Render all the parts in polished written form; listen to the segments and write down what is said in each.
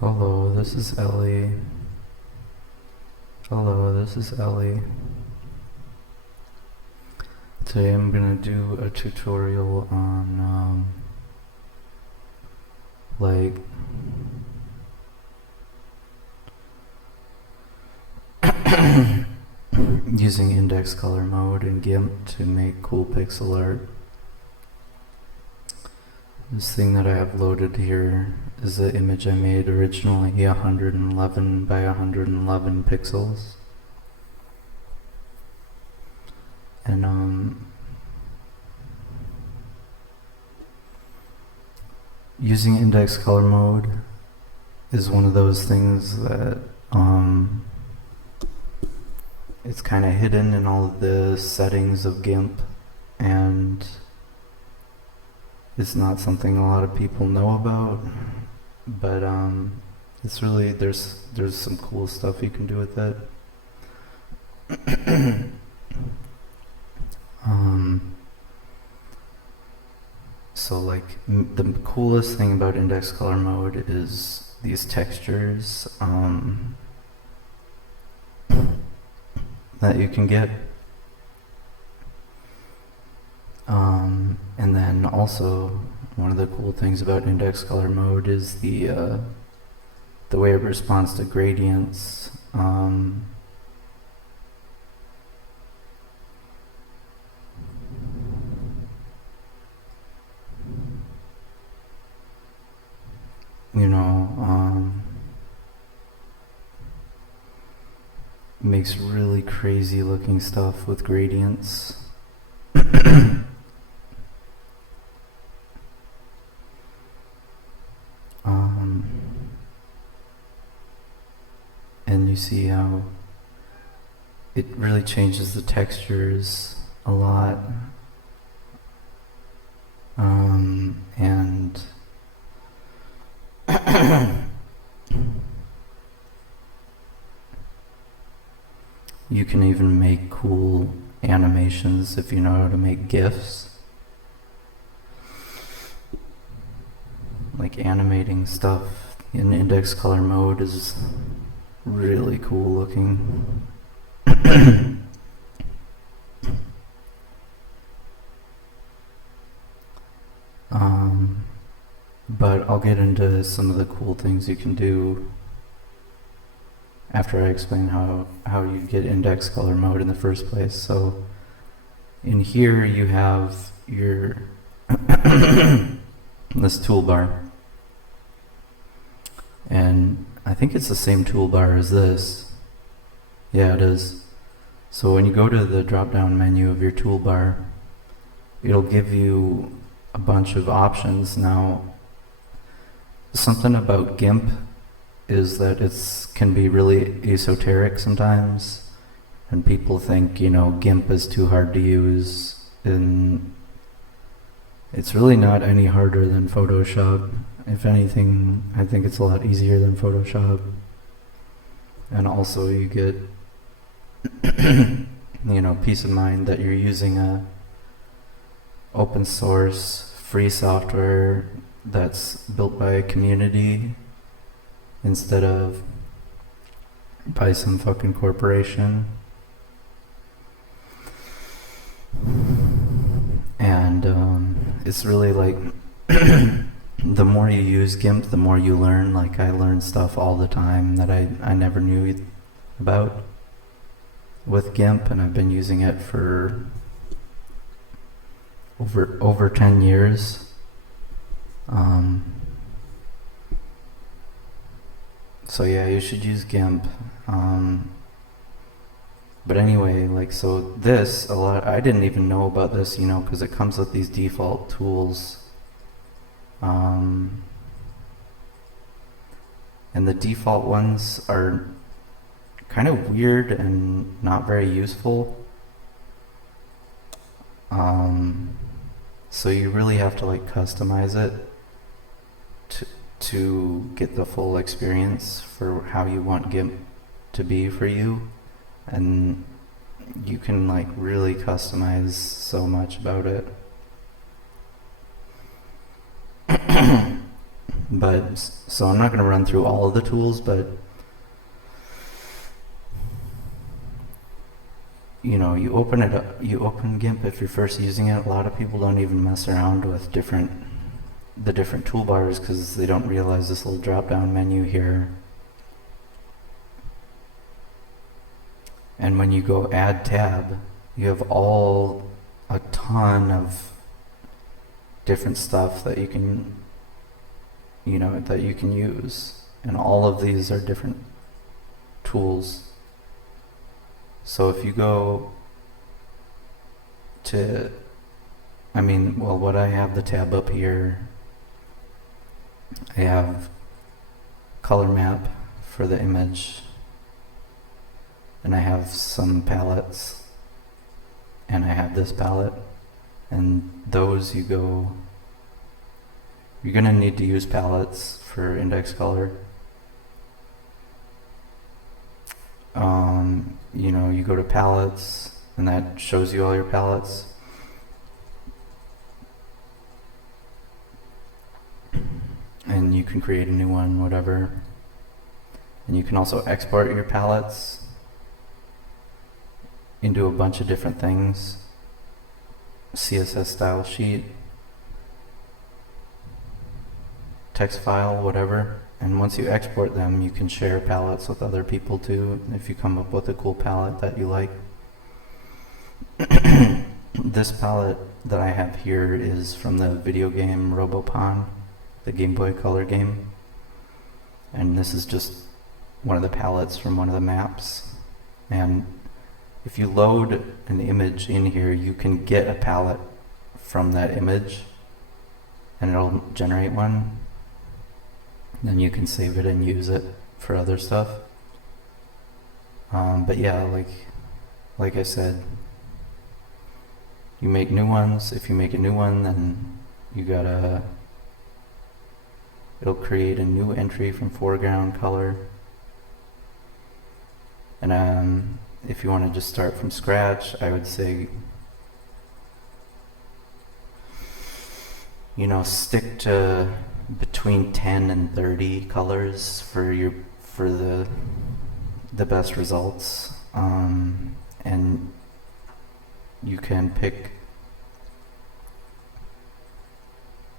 Hello, this is Ellie. Hello, this is Ellie. Today I'm gonna do a tutorial on, like, using index color mode in GIMP to make cool pixel art. This thing that I have loaded here is the image I made originally, 111 by 111 pixels. And using index color mode is one of those things that it's kind of hidden in all of the settings of GIMP, and it's not something a lot of people know about, but it's really, there's some cool stuff you can do with it. So like the coolest thing about index color mode is these textures that you can get. And then also one of the cool things about index color mode is the way it responds to gradients. Makes really crazy looking stuff with gradients. And you see how it really changes the textures a lot. And you can even make cool animations if you know how to make GIFs. Like animating stuff in index color mode is really cool looking. But I'll get into some of the cool things you can do after I explain how you get index color mode in the first place. So in here you have your this toolbar, and I think it's the same toolbar as this. Yeah, it is. So when you go to the drop down menu of your toolbar, it'll give you a bunch of options. Now, something about GIMP is that it can be really esoteric sometimes, and people think, GIMP is too hard to use, and it's really not any harder than Photoshop. If anything, I think it's a lot easier than Photoshop. And also you get peace of mind that you're using a open source free software that's built by a community instead of by some fucking corporation. And it's really like the more you use GIMP, the more you learn. Like, I learn stuff all the time that I never knew about with GIMP, and I've been using it for over 10 years. So yeah, you should use GIMP. But anyway, so this, I didn't even know about this, because it comes with these default tools. And the default ones are kind of weird and not very useful. So you really have to customize it to get the full experience for how you want GIMP to be for you. And you can really customize so much about it. But so I'm not going to run through all of the tools, but you know, you open it up, you open GIMP if you're first using it. A lot of people don't even mess around with the different toolbars because they don't realize this little drop-down menu here. And when you go add tab, you have a ton of different stuff that you can, that you can use. And all of these are different tools. So if you go to, what I have the tab up here, I have color map for the image, and I have some palettes, and I have this palette, and those you're gonna need to use palettes for index color. You go to palettes, and that shows you all your palettes. And you can create a new one, whatever. And you can also export your palettes into a bunch of different things. CSS style sheet, text file, whatever. And once you export them, you can share palettes with other people too, if you come up with a cool palette that you like. This palette that I have here is from the video game Robopon, the Game Boy Color game. And this is just one of the palettes from one of the maps. And if you load an image in here, you can get a palette from that image, and it'll generate one. Then you can save it and use it for other stuff. But yeah, like I said, you make new ones. If you make a new one, then it'll create a new entry from foreground color. And if you want to just start from scratch, I would say, stick to between 10 and 30 colors for the best results. And you can pick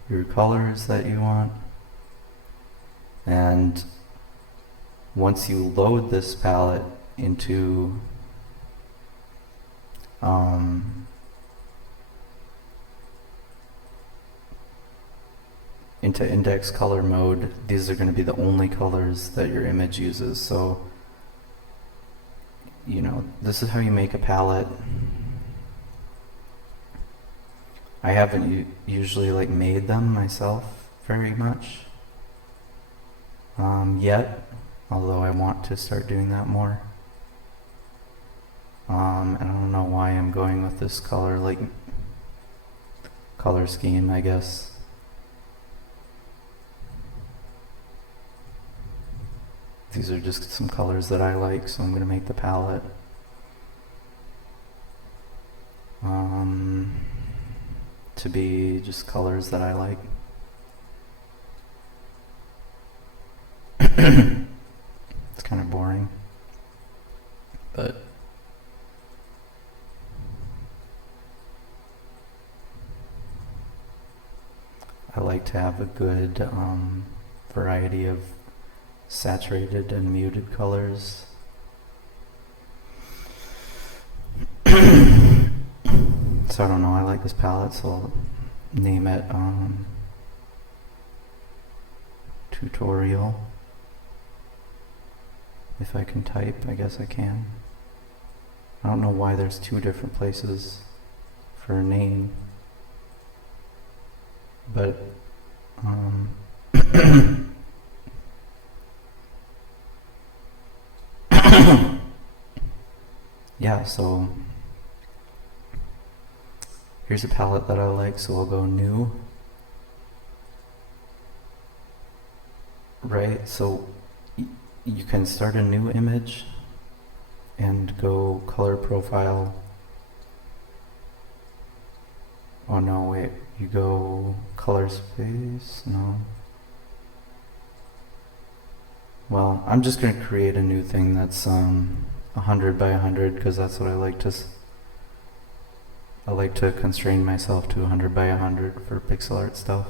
your colors that you want. And once you load this palette into index color mode, these are going to be the only colors that your image uses. So, this is how you make a palette. I haven't usually made them myself very much yet, although I want to start doing that more. And I don't know why I'm going with this color scheme, I guess. These are just some colors that I like, so I'm going to make the palette. To be just colors that I like. It's kind of boring, but I like to have a good variety of saturated and muted colors. So I don't know, I like this palette, so I'll name it tutorial. If I can type, I guess I can. I don't know why there's two different places for a name, but yeah, so here's a palette that I like, so I'll go new. Right, so you can start a new image and go color profile. Oh no, wait, you go color space, no. well, I'm just going to create a new thing that's 100 by 100 because that's what I like to constrain myself to 100 by 100 for pixel art stuff.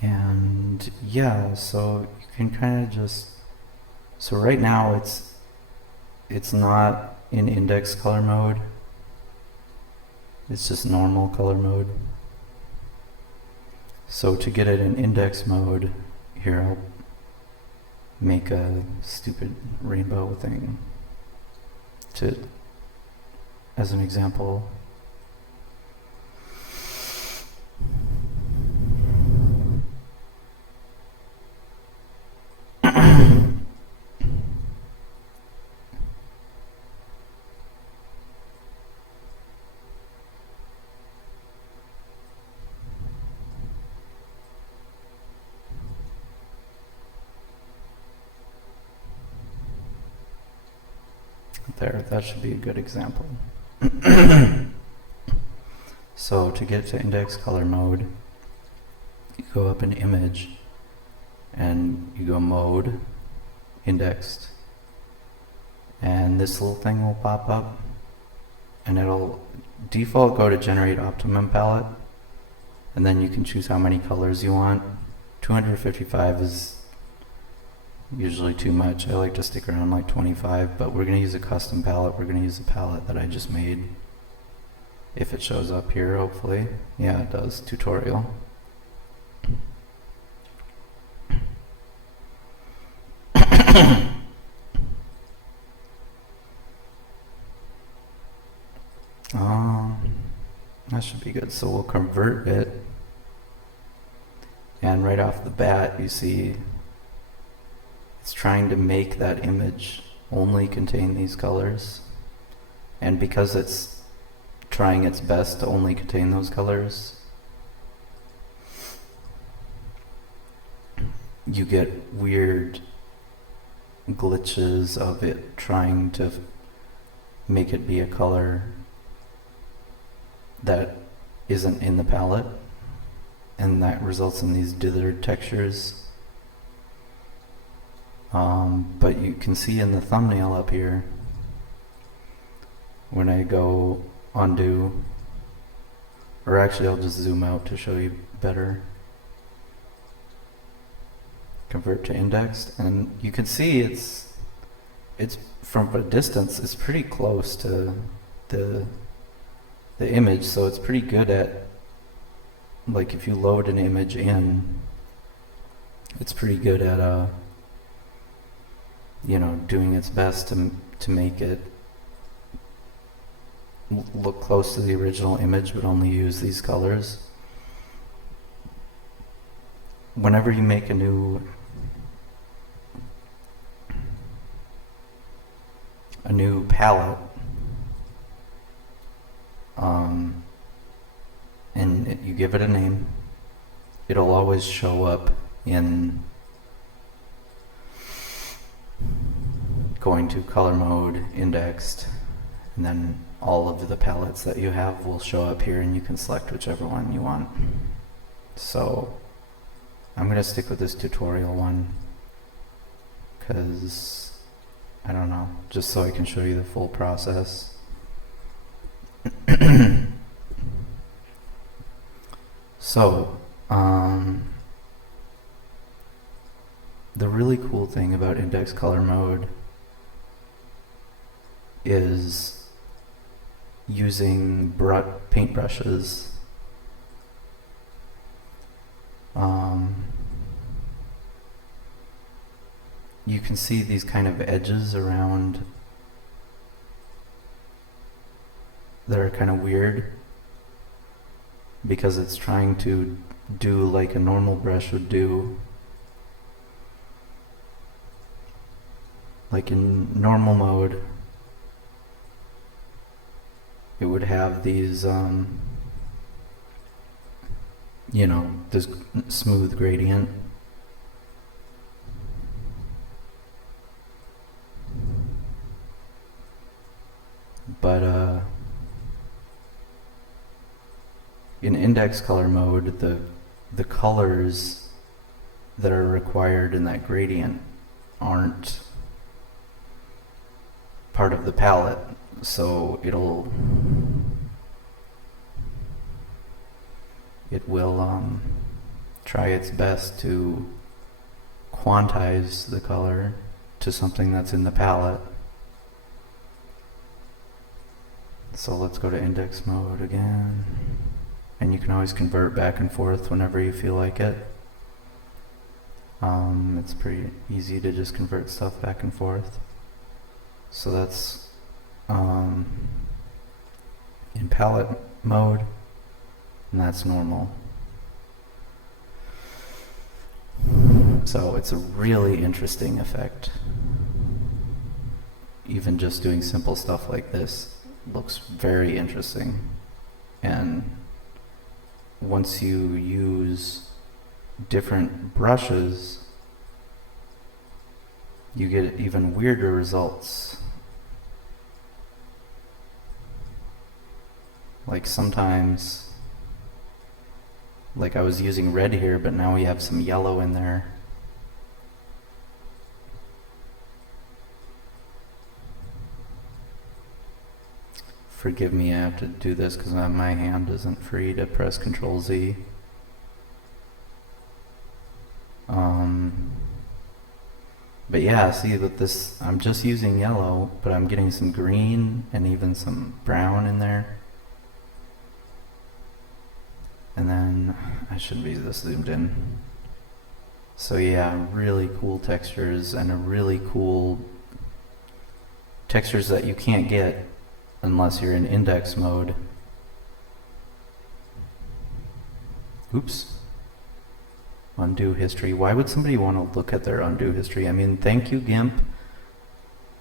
And yeah, so you can kind of just, so right now it's not in index color mode, it's just normal color mode. So to get it in index mode, here I'll make a stupid rainbow thing as an example. There, that should be a good example. So to get to index color mode, you go up in image and you go mode, indexed, and this little thing will pop up and it'll default go to generate optimum palette, and then you can choose how many colors you want. 255 is usually too much. I like to stick around like 25, but we're going to use a custom palette. We're going to use a palette that I just made. If it shows up here, hopefully. Yeah, it does. Tutorial. That should be good. So we'll convert it. And right off the bat, you see it's trying to make that image only contain these colors. And because it's trying its best to only contain those colors, you get weird glitches of it trying to make it be a color that isn't in the palette, and that results in these dithered textures. But you can see in the thumbnail up here, when I go undo, or actually I'll just zoom out to show you better, convert to indexed, and you can see it's from a distance, it's pretty close to the image, so it's pretty good at, like, if you load an image in, it's pretty good at you know, doing its best to make it look close to the original image but only use these colors. Whenever you make a new palette, and you give it a name, it'll always show up in going to color mode, indexed, and then all of the palettes that you have will show up here, and you can select whichever one you want. So I'm going to stick with this tutorial one because, I don't know, just so I can show you the full process. So, the really cool thing about index color mode is using paintbrushes. You can see these kind of edges around that are kind of weird because it's trying to do like a normal brush would do. Like in normal mode, it would have these, you know, this smooth gradient. But index color mode, the colors that are required in that gradient aren't part of the palette, so it will try its best to quantize the color to something that's in the palette. So let's go to index mode again, and you can always convert back and forth whenever you feel like it. It's pretty easy to just convert stuff back and forth. So that's in palette mode, and that's normal. So it's a really interesting effect. Even just doing simple stuff like this looks very interesting. And once you use different brushes, you get even weirder results. Like sometimes, like I was using red here, but now we have some yellow in there. Forgive me, I have to do this because my hand isn't free to press Control Z. But yeah, see with this, I'm just using yellow, but I'm getting some green and even some brown in there. And then I shouldn't be this zoomed in. So yeah, really cool textures, and a really cool textures that you can't get unless you're in index mode. Oops. Undo history. Why would somebody want to look at their undo history? I mean, thank you, GIMP,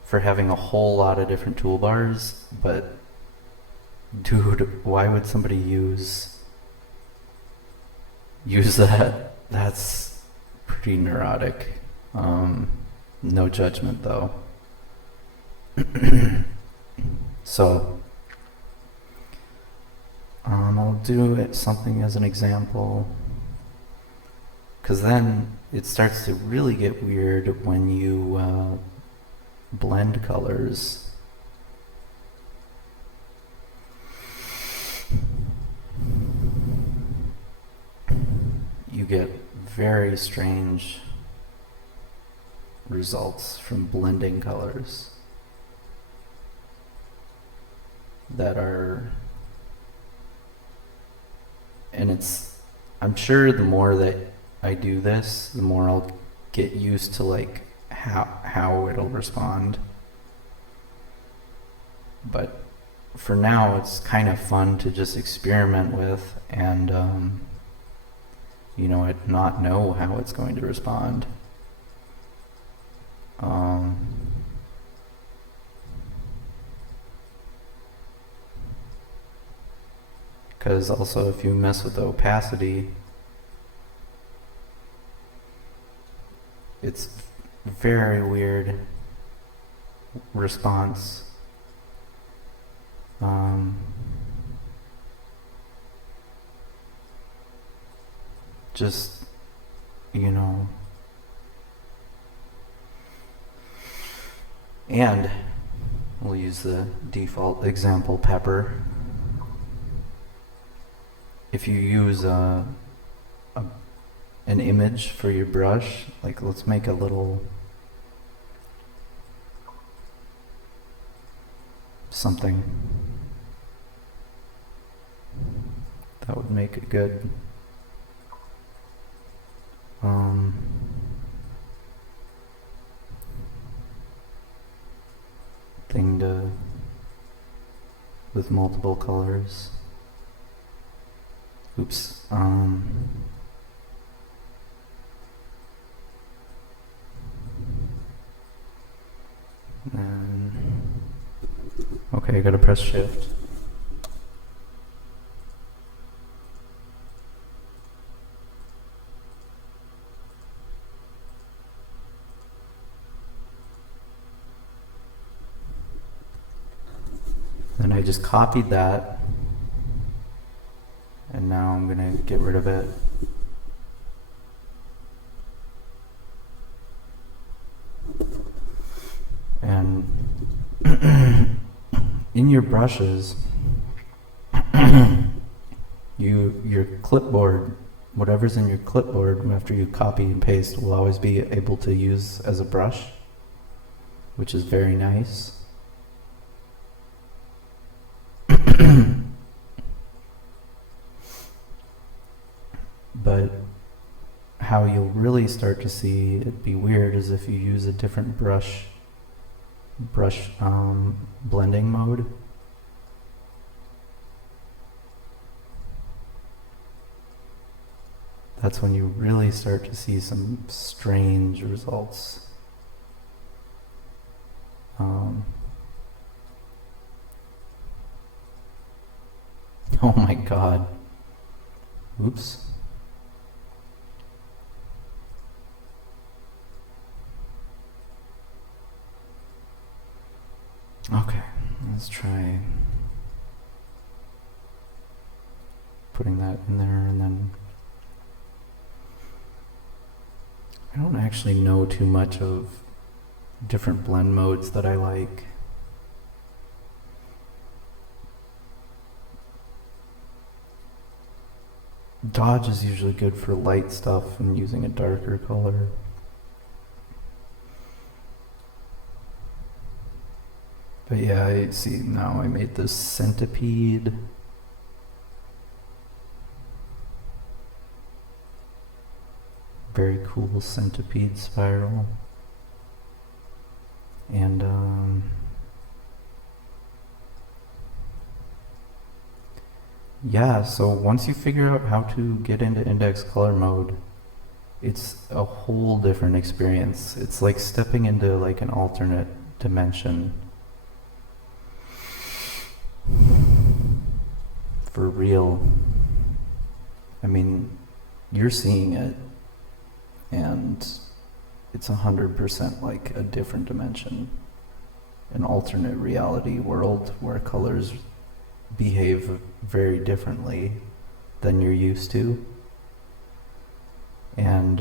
for having a whole lot of different toolbars, but dude, why would somebody use that? That's pretty neurotic. No judgment though. So I'll do something as an example, because then it starts to really get weird when you blend colors. You get very strange results from blending colors that are, and I'm sure the more that I do this, the more I'll get used to like how it'll respond. But for now, it's kind of fun to just experiment with and not know how it's going to respond. Because also if you mess with the opacity, it's very weird response. Just, and we'll use the default example pepper. If you use an image for your brush, like let's make a little something that would make it good. Thing with multiple colors. Oops. Okay, I gotta press shift. Then I just copied that, and now I'm I'm gonna get rid of it. And in your brushes, your clipboard, whatever's in your clipboard after you copy and paste will always be able to use as a brush, which is very nice. But how you'll really start to see it be weird is if you use a different brush blending mode. That's when you really start to see some strange results. Oh my god. Oops. Okay, let's try putting that in there, and then I don't actually know too much of different blend modes that I like. Dodge is usually good for light stuff and using a darker color. But yeah, I see now I made this centipede. Very cool centipede spiral. And yeah, so once you figure out how to get into index color mode, it's a whole different experience. It's like stepping into like an alternate dimension. For real. I mean, you're seeing it, and it's 100% like a different dimension, an alternate reality world where colors behave very differently than you're used to. And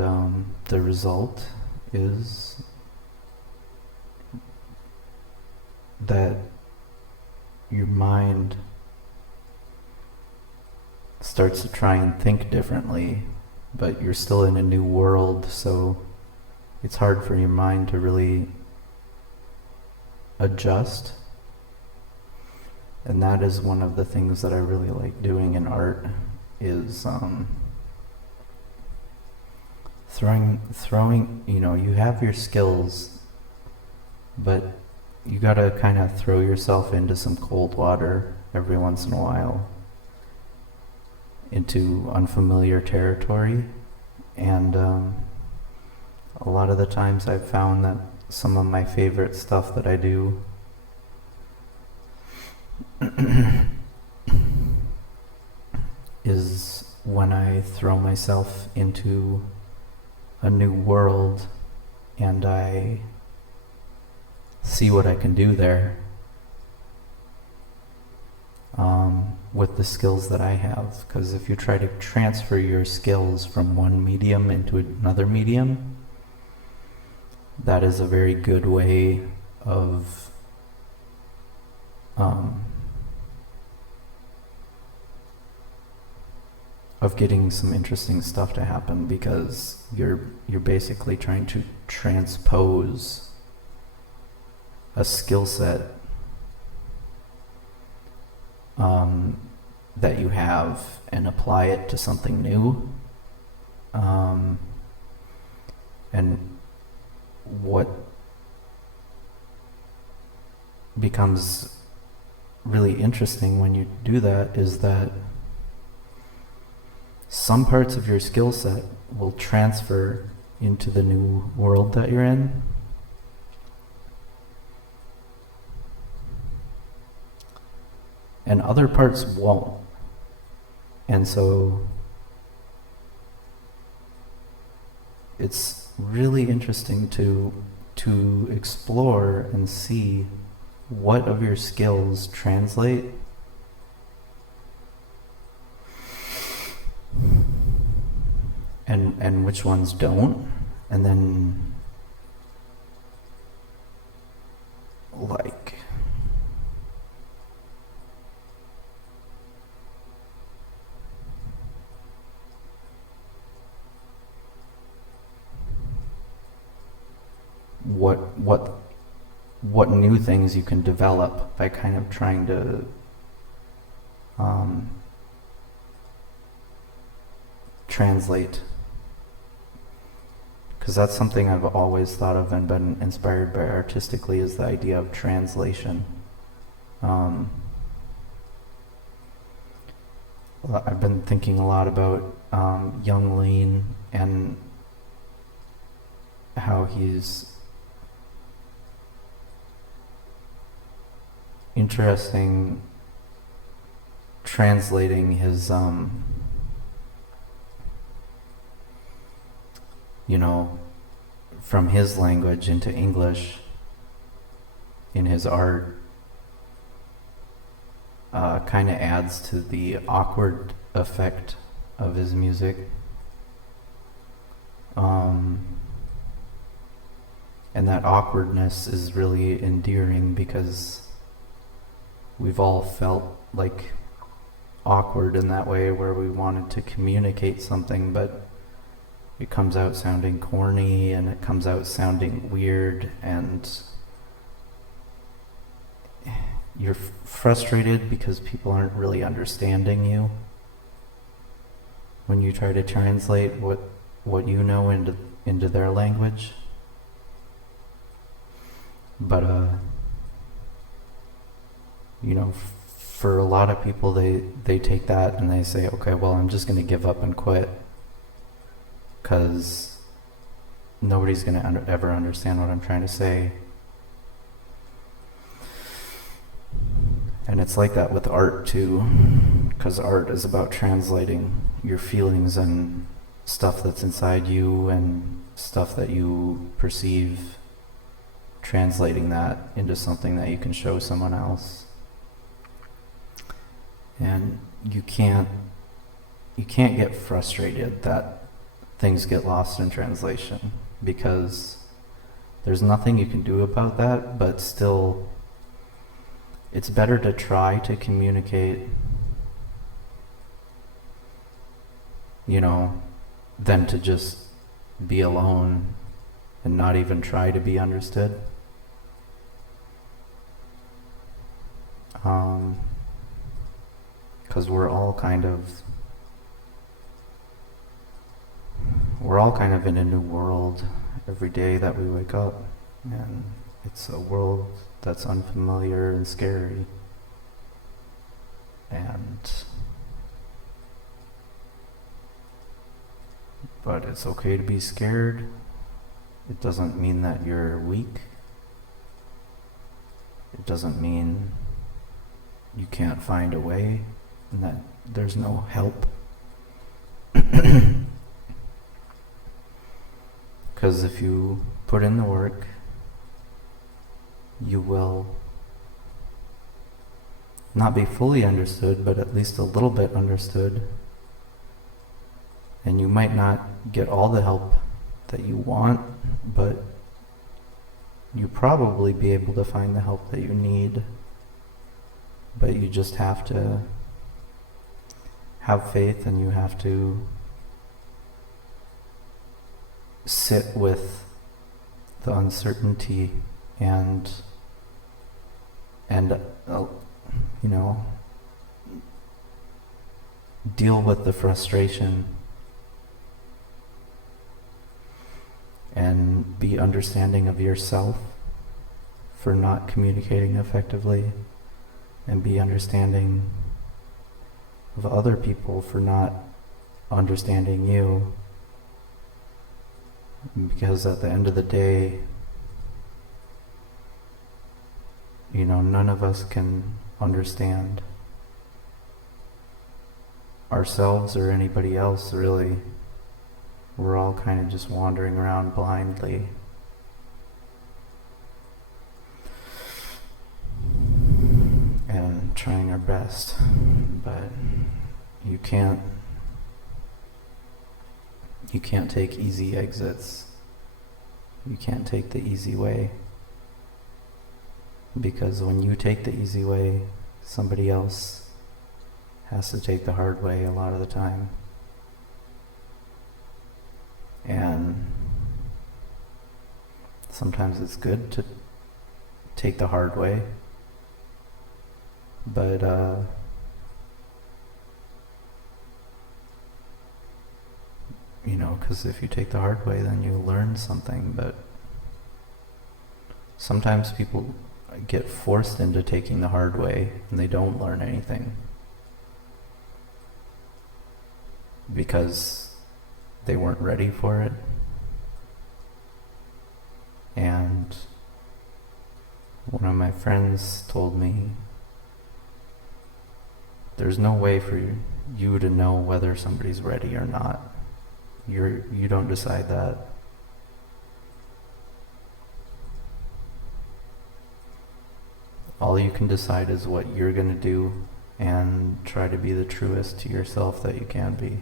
the result is that your mind starts to try and think differently, but you're still in a new world, so it's hard for your mind to really adjust. And that is one of the things that I really like doing in art, is throwing, you know, you have your skills, but you gotta kind of throw yourself into some cold water every once in a while, into unfamiliar territory. And a lot of the times I've found that some of my favorite stuff that I do is when I throw myself into a new world and I see what I can do there with the skills that I have. Because if you try to transfer your skills from one medium into another medium, that is a very good way of getting some interesting stuff to happen, because you're basically trying to transpose a skill set that you have and apply it to something new. And what becomes really interesting when you do that is that some parts of your skill set will transfer into the new world that you're in, and other parts won't. And so it's really interesting to explore and see what of your skills translate and which ones don't, and then like what new things you can develop by kind of trying to translate, because that's something I've always thought of and been inspired by artistically, is the idea of translation. I've been thinking a lot about Young Lean and how he's interesting translating his from his language into English in his art. Kind of adds to the awkward effect of his music. And that awkwardness is really endearing, because we've all felt like awkward in that way, where we wanted to communicate something, but it comes out sounding corny, and it comes out sounding weird, and you're frustrated because people aren't really understanding you when you try to translate what you know into their language. But for a lot of people, they take that and they say, okay, well, I'm just going to give up and quit, because nobody's going to ever understand what I'm trying to say. And it's like that with art too, because art is about translating your feelings and stuff that's inside you and stuff that you perceive, translating that into something that you can show someone else. And you can't get frustrated that things get lost in translation, because there's nothing you can do about that, but still it's better to try to communicate, than to just be alone and not even try to be understood. Because we're all kind of in a new world every day that we wake up, and it's a world that's unfamiliar and scary. But it's okay to be scared. It doesn't mean that you're weak. It doesn't mean you can't find a way and that there's no help. Because if you put in the work, you will not be fully understood, but at least a little bit understood. And you might not get all the help that you want, but you probably be able to find the help that you need. But you just have to have faith, and you have to sit with the uncertainty and deal with the frustration and be understanding of yourself for not communicating effectively, and be understanding of other people for not understanding you. Because at the end of the day, none of us can understand ourselves or anybody else, really. We're all kind of just wandering around blindly. And trying our best. But you can't You can't take easy exits. You can't take the easy way. Because when you take the easy way, somebody else has to take the hard way a lot of the time. And sometimes it's good to take the hard way, but because if you take the hard way, then you learn something. But sometimes people get forced into taking the hard way and they don't learn anything because they weren't ready for it. And one of my friends told me, there's no way for you to know whether somebody's ready or not. You don't decide that. All you can decide is what you're going to do and try to be the truest to yourself that you can be.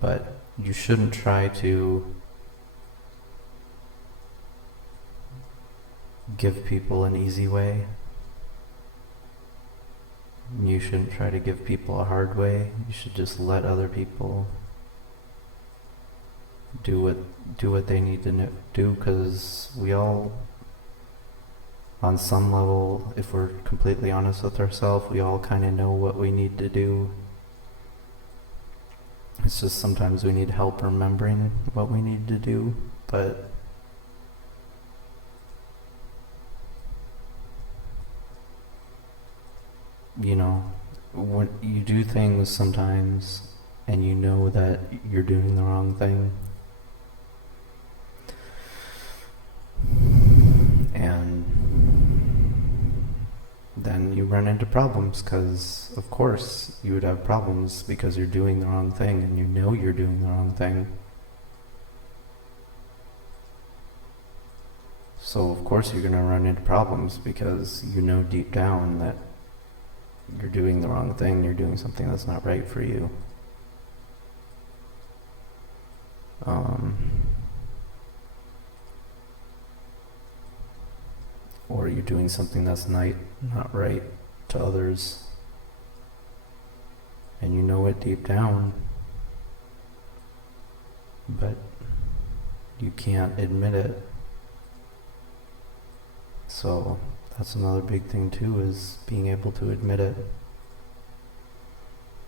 But you shouldn't try to give people an easy way. You shouldn't try to give people a hard way. You should just let other people do what they need to do, because we all, on some level, if we're completely honest with ourselves, we all kind of know what we need to do. It's just sometimes we need help remembering what we need to do, but when you do things sometimes and you know that you're doing the wrong thing, and then you run into problems, because of course you would have problems because you're doing the wrong thing and you know you're doing the wrong thing. So of course you're going to run into problems because you know deep down that you're doing the wrong thing, you're doing something that's not right for you. Or you're doing something that's not right to others, and you know it deep down, but you can't admit it. So that's another big thing too, is being able to admit it.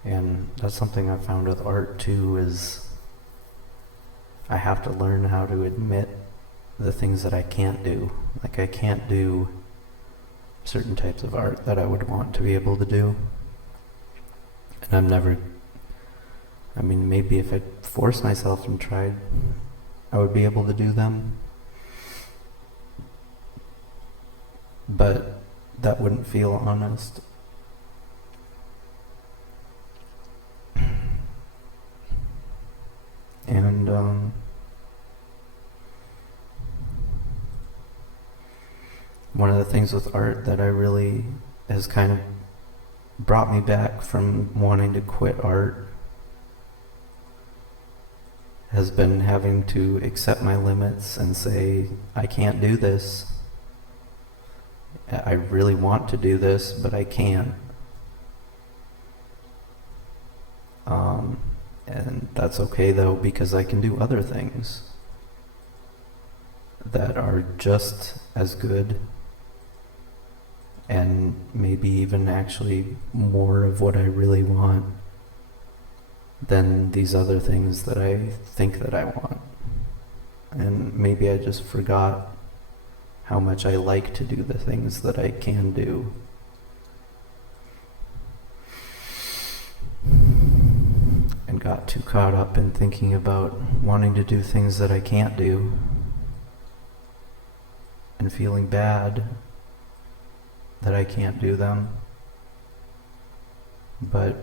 And that's something I found with art too, is I have to learn how to admit the things that I can't do. Like, I can't do certain types of art that I would want to be able to do. And maybe if I forced myself and tried, I would be able to do them. But that wouldn't feel honest. And one of the things with art that I really has kind of brought me back from wanting to quit art has been having to accept my limits and say, I can't do this. I really want to do this, but I can't. And that's okay though, because I can do other things that are just as good, and maybe even actually more of what I really want than these other things that I think that I want. And maybe I just forgot how much I like to do the things that I can do. And got too caught up in thinking about wanting to do things that I can't do, and feeling bad that I can't do them. But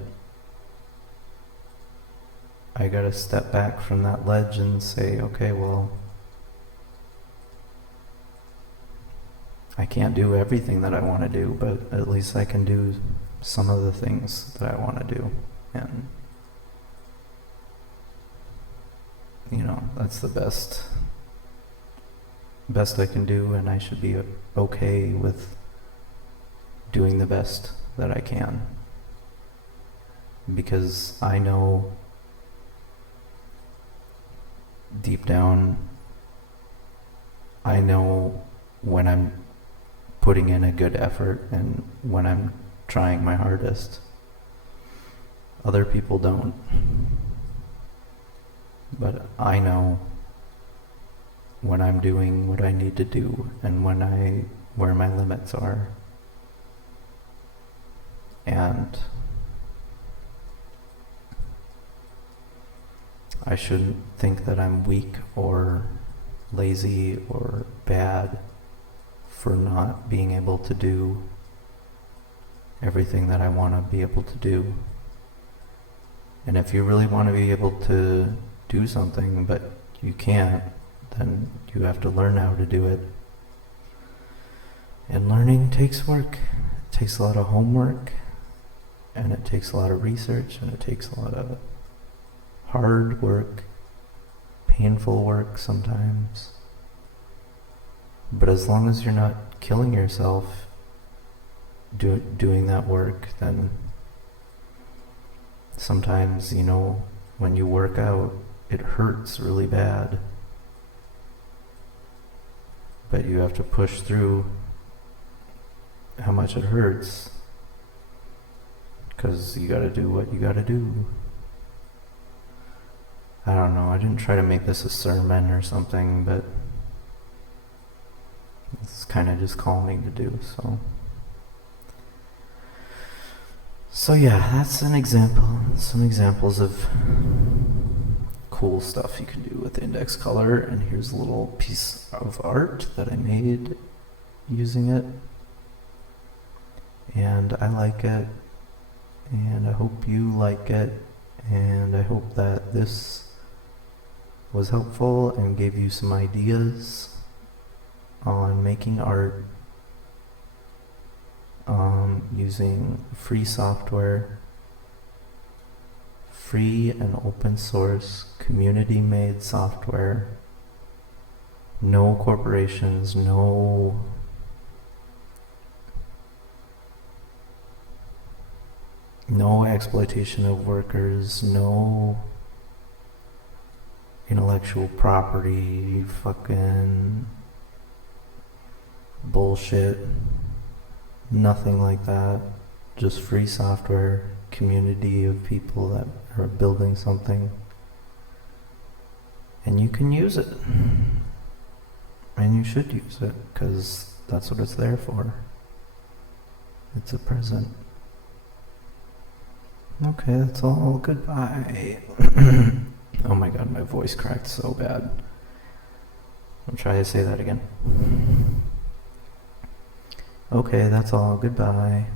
I gotta step back from that ledge and say, okay, well, I can't do everything that I want to do, but at least I can do some of the things that I want to do. And that's the best I can do, and I should be okay with doing the best that I can. Because I know deep down, I know when I'm putting in a good effort and when I'm trying my hardest. Other people don't. But I know when I'm doing what I need to do and where my limits are. And I shouldn't think that I'm weak or lazy or bad for not being able to do everything that I want to be able to do. And if you really want to be able to do something but you can't, then you have to learn how to do it. And learning takes work. It takes a lot of homework, and it takes a lot of research, and it takes a lot of hard work, painful work sometimes. But as long as you're not killing yourself doing that work, then sometimes, when you work out, it hurts really bad. But you have to push through how much it hurts, because you gotta do what you gotta do. I don't know, I didn't try to make this a sermon or something, but it's kind of just calming to do, so yeah, that's an example, some examples of cool stuff you can do with index color. And here's a little piece of art that I made using it, and I like it, and I hope you like it, and I hope that this was helpful and gave you some ideas on making art using free software, free and open source, community made software, no corporations, no exploitation of workers, no intellectual property, fucking bullshit, nothing like that. Just free software, community of people that are building something, and you can use it, and you should use it, because that's what it's there for. It's a present. Okay, that's all. Goodbye. Oh my god, my voice cracked so bad. I'll try to say that again. Okay, that's all. Goodbye.